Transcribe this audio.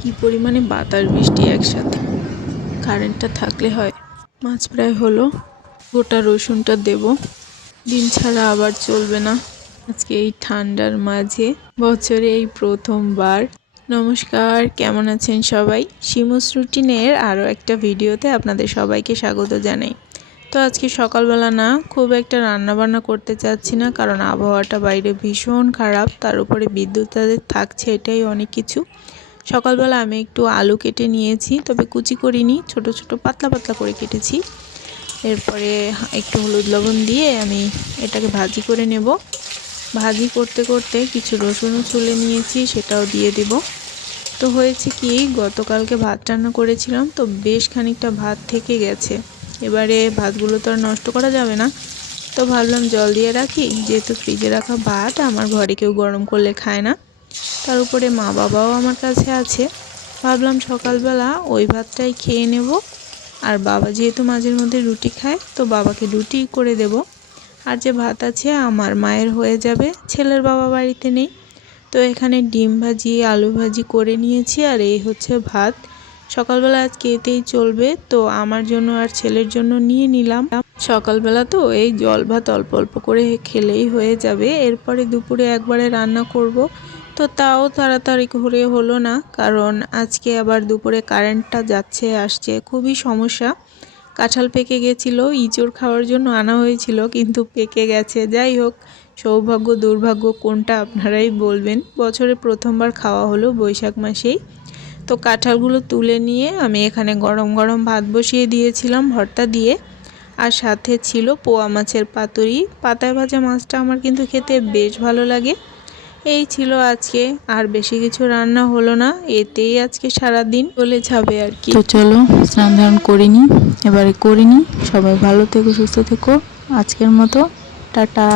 কি পরিমাণে বাতাস বৃষ্টি একসাথে। কারেন্টটা থাকলে হয়। মাছ প্রায় হলো, গোটা রসুনটা দেব, ডিম ছাড়া আবার চলবে না আজকে এই ঠান্ডার মাঝে, বছরে এই প্রথমবার। নমস্কার, কেমন আছেন সবাই? শিমুস রুটিনের আরও একটা ভিডিওতে আপনাদের সবাইকে স্বাগত জানাই। তো আজকে সকালবেলা না খুব একটা রান্নাবান্না করতে চাচ্ছি না, কারণ আবহাওয়াটা বাইরে ভীষণ খারাপ, তার উপরে বিদ্যুৎ তাদের থাকছে, এটাই অনেক কিছু। সকালবেলা আমি একটু আলু কেটে নিয়েছি, তবে কুচি করিনি, ছোট ছোট পাতলা পাতলা করে কেটেছি। এরপরে একটু হলুদ লবণ দিয়ে আমি এটাকে ভাজি করে নেব। ভাজি করতে করতে কিছু রসুনও ছুলে নিয়েছি, সেটাও দিয়ে দেব। তো হয়েছে কি, গতকালকে ভাত রান্না করেছিলাম, তো বেশ খানিকটা ভাত থেকে গেছে। এবারে ভাতগুলো তো আর নষ্ট করা যাবে না, তো ভাবলাম জল দিয়ে রাখি, যেহেতু ফ্রিজে রাখা ভাত আমার ঘরে কেউ গরম করলে খায় না, তার উপরে মা বাবাও আমার কাছে আছে, ভাবলাম সকালবেলা ওই ভাতটাই খেয়ে নেব। আর বাবা যেহেতু মাঝের মধ্যে রুটি খায়, তো বাবাকে রুটি করে দেব। আর যে ভাত আছে আমার মায়ের হয়ে যাবে, ছেলের বাবা বাড়িতে নেই। তো এখানে ডিম ভাজি আলু ভাজি করে নিয়েছি, আর এই হচ্ছে ভাত। সকালবেলা আজকে এতেই চলবে, তো আমার জন্য আর ছেলের জন্য নিয়ে নিলাম। সকালবেলা তো এই জল ভাত অল্প অল্প করে খেলেই হয়ে যাবে, এরপরে দুপুরে একবারে রান্না করব। তো তাও তাড়াতাড়ি করে হলো না, কারণ আজকে আবার দুপুরে কারেন্টটা যাচ্ছে আসছে, খুবই সমস্যা। কাঁঠাল পেকে গেছিলো, ইঁচড় খাওয়ার জন্য আনা হয়েছিল, কিন্তু পেকে গেছে। যাই হোক, সৌভাগ্য দুর্ভাগ্য কোনটা আপনারাই বলবেন। বছরে প্রথমবার খাওয়া হলো বৈশাখ মাসেই। তো কাঁঠালগুলো তুলে নিয়ে আমি এখানে গরম গরম ভাত বসিয়ে দিয়েছিলাম ভর্তা দিয়ে, আর সাথে ছিল পোয়া মাছের পাতুরি। পাতায় ভাজা মাছটা আমার কিন্তু খেতে বেশ ভালো লাগে। এই ছিল আজকে, আর বেশি কিছু রান্না হলো না, এতেই আজকে সারা দিন চলে যাবে আর কি। তো চলো স্নান ধান করিনি, এবারে করিনি। সবাই ভালো থেকো, সুস্থ থেকো, আজকের মতো টাটা।